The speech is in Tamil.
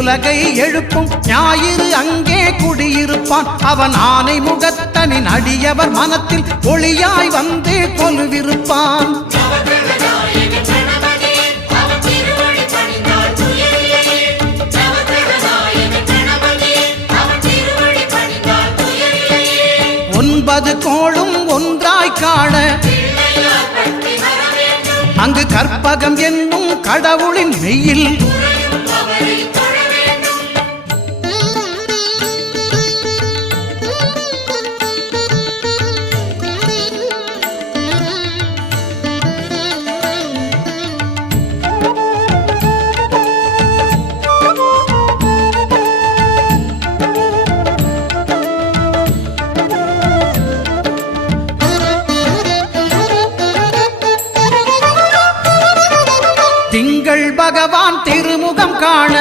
உலகை எழுப்பும் ஞாயிறு அங்கே குடியிருப்பான். அவன் ஆனை முகத்தனின் அடியவர் மனத்தில் ஒளியாய் வந்து கொலுவிருப்பான். ஒன்பது கோளும் ஒன்றாய் காண அங்கு கற்பகம் என்னும் கடவுளின் மெய்யில் திங்கள் பகவான் திருமுகம் காண